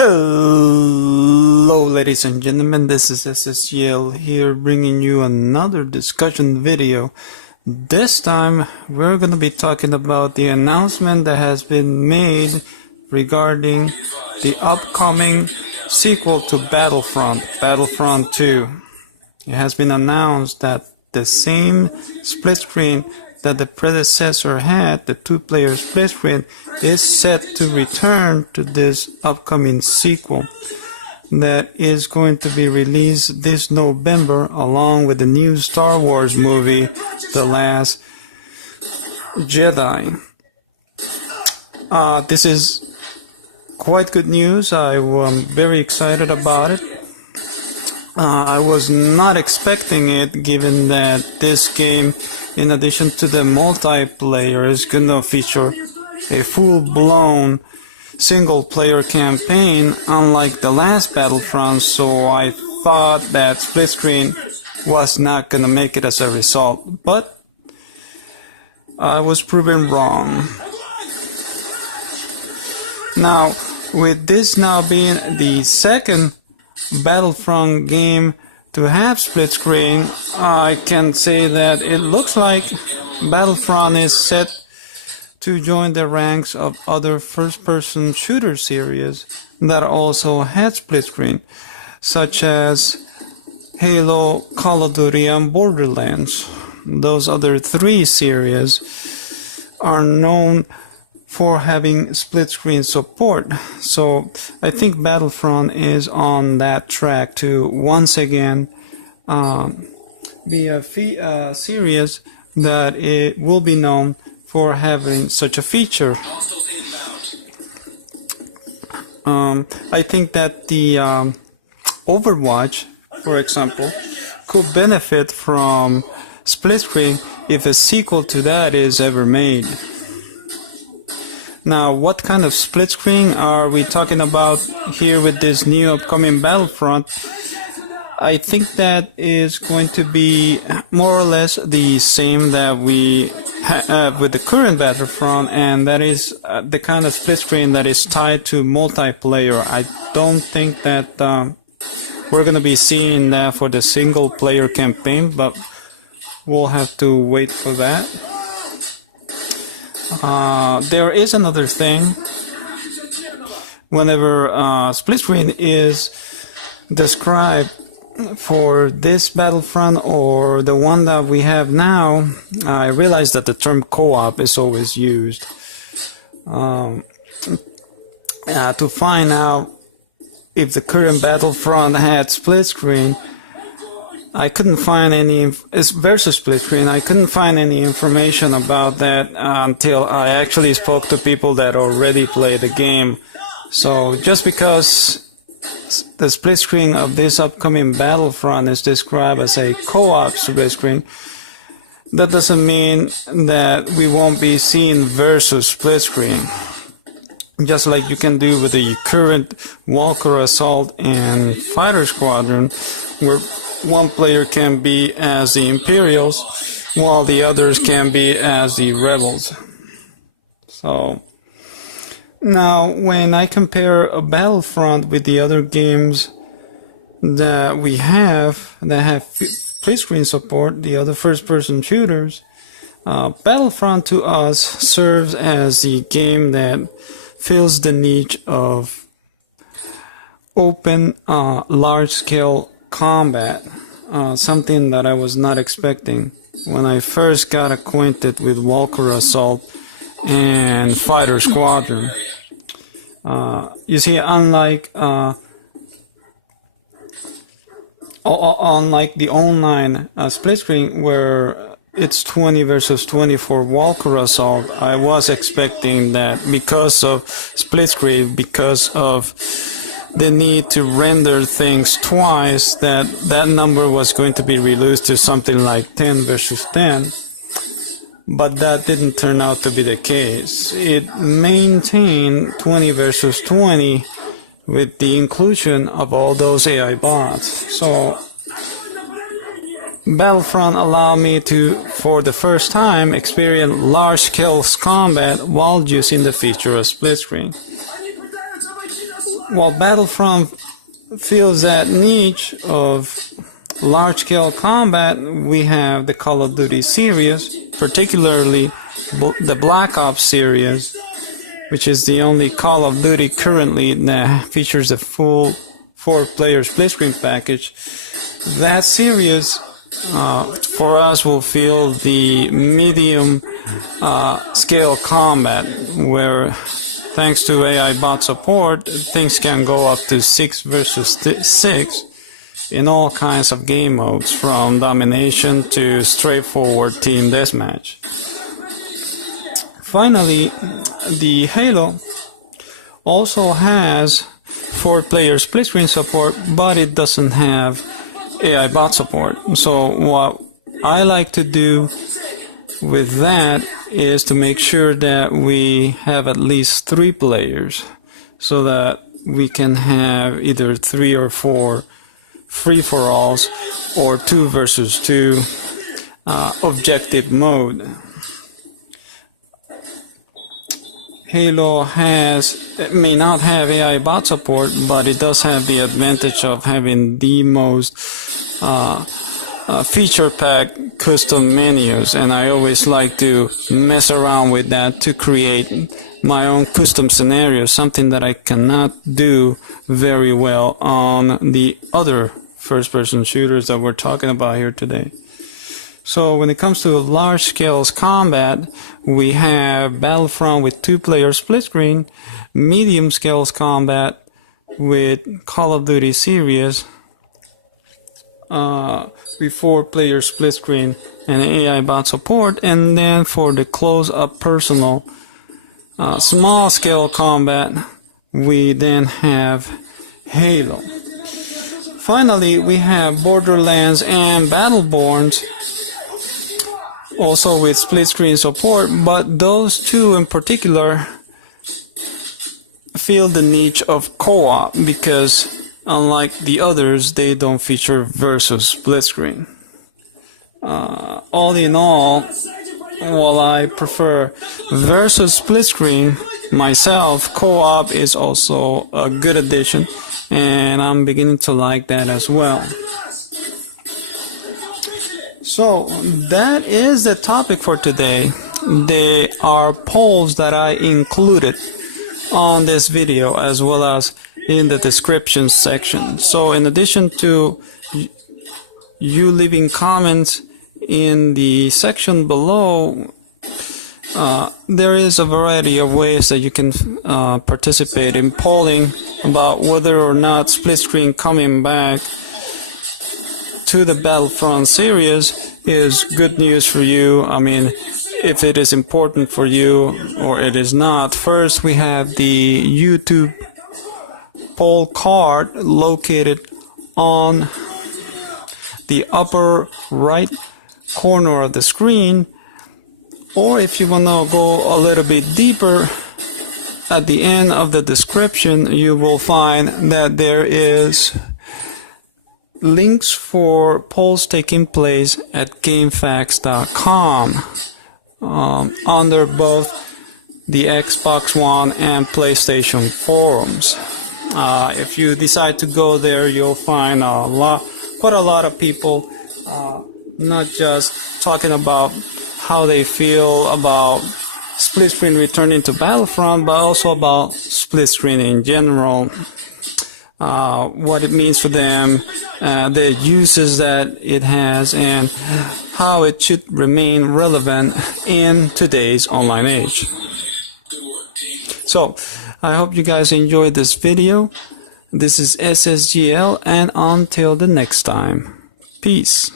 Hello ladies and gentlemen, this is SSGL here bringing you another discussion video. This time we're going to be talking about the announcement that has been made regarding the upcoming sequel to Battlefront 2. It has been announced that the same split screen that the predecessor had, the two-player split screen, is set to return to this upcoming sequel that is going to be released this November along with the new Star Wars movie, The Last Jedi. This is quite good news. I am very excited about it. I was not expecting it, given that this game, in addition to the multiplayer, is going to feature a full-blown single-player campaign, unlike the last Battlefront, so I thought that split screen was not going to make it as a result, but I was proven wrong. Now, with this now being the second Battlefront game to have split screen, I can say that it looks like Battlefront is set to join the ranks of other first-person shooter series that also had split screen, such as Halo, Call of Duty, and Borderlands. Those other three series are known for having split screen support, so I think Battlefront is on that track to once again be a series that it will be known for having such a feature. I think that the Overwatch, for example, could benefit from split screen if a sequel to that is ever made. Now, what kind of split screen are we talking about here with this new upcoming Battlefront? I think that is going to be more or less the same that we have with the current Battlefront, and that is the kind of split screen that is tied to multiplayer. I don't think that we're going to be seeing that for the single player campaign, but we'll have to wait for that. There is another thing. Whenever split screen is described for this Battlefront or the one that we have now, I realize that the term co-op is always used to find out if the current Battlefront had split screen. I couldn't find any versus split screen. I couldn't find any information about that until I actually spoke to people that already play the game. So just because the split screen of this upcoming Battlefront is described as a co-op split screen, that doesn't mean that we won't be seeing versus split screen. Just like you can do with the current Walker Assault and Fighter Squadron, where one player can be as the Imperials while the others can be as the Rebels. So now when I compare a Battlefront with the other games that we have that have split screen support, the other first-person shooters, Battlefront to us serves as the game that fills the niche of open large-scale combat, something that I was not expecting when I first got acquainted with Walker Assault and Fighter Squadron. You see, unlike the online split screen where it's 20 versus 20 for Walker Assault, I was expecting that because of split screen, because of the need to render things twice, that number was going to be reduced to something like 10 versus 10. But that didn't turn out to be the case. It maintained 20 versus 20 with the inclusion of all those AI bots. So Battlefront allowed me to, for the first time, experience large-scale combat while using the feature of split screen. while Battlefront fills that niche of large-scale combat, we have the Call of Duty series, particularly the Black Ops series, which is the only Call of Duty currently that features a full 4-player split-screen package. That series, for us, will fill the medium scale combat, where thanks to AI bot support, things can go up to 6 versus 6 in all kinds of game modes, from domination to straightforward team deathmatch. Finally, the Halo also has 4-player split-screen support, but it doesn't have AI bot support. So what I like to do with that is to make sure that we have at least 3 players, so that we can have either 3 or 4 free-for-alls or 2 versus 2 objective mode. Halo may not have AI bot support, but it does have the advantage of having the most feature-packed custom menus, and I always like to mess around with that to create my own custom scenarios, something that I cannot do very well on the other first-person shooters that we're talking about here today. So when it comes to large-scale combat, we have Battlefront with 2-player split-screen, medium-scale combat with Call of Duty series, with 4-player split-screen and AI bot support, and then for the close-up personal small-scale combat, we then have Halo. Finally, we have Borderlands and Battleborns, also with split-screen support, but those two in particular fill the niche of co-op, because unlike the others, they don't feature versus split-screen. All in all, while I prefer versus split-screen myself, co-op is also a good addition, and I'm beginning to like that as well. So that is the topic for today. There are polls that I included on this video as well as in the description section. So in addition to you leaving comments in the section below, there is a variety of ways that you can participate in polling about whether or not split screen coming back to the Battlefront series is good news for you. I mean, if it is important for you or it is not. First, we have the YouTube poll card located on the upper right corner of the screen, or if you want to go a little bit deeper, at the end of the description you will find that there is links for polls taking place at GameFAQs.com under both the Xbox One and PlayStation forums. If you decide to go there, you'll find quite a lot of people not just talking about how they feel about split screen returning to Battlefront, but also about split screen in general, what it means for them, the uses that it has, and how it should remain relevant in today's online age. So, I hope you guys enjoyed this video. This is SSGL, and until the next time, peace.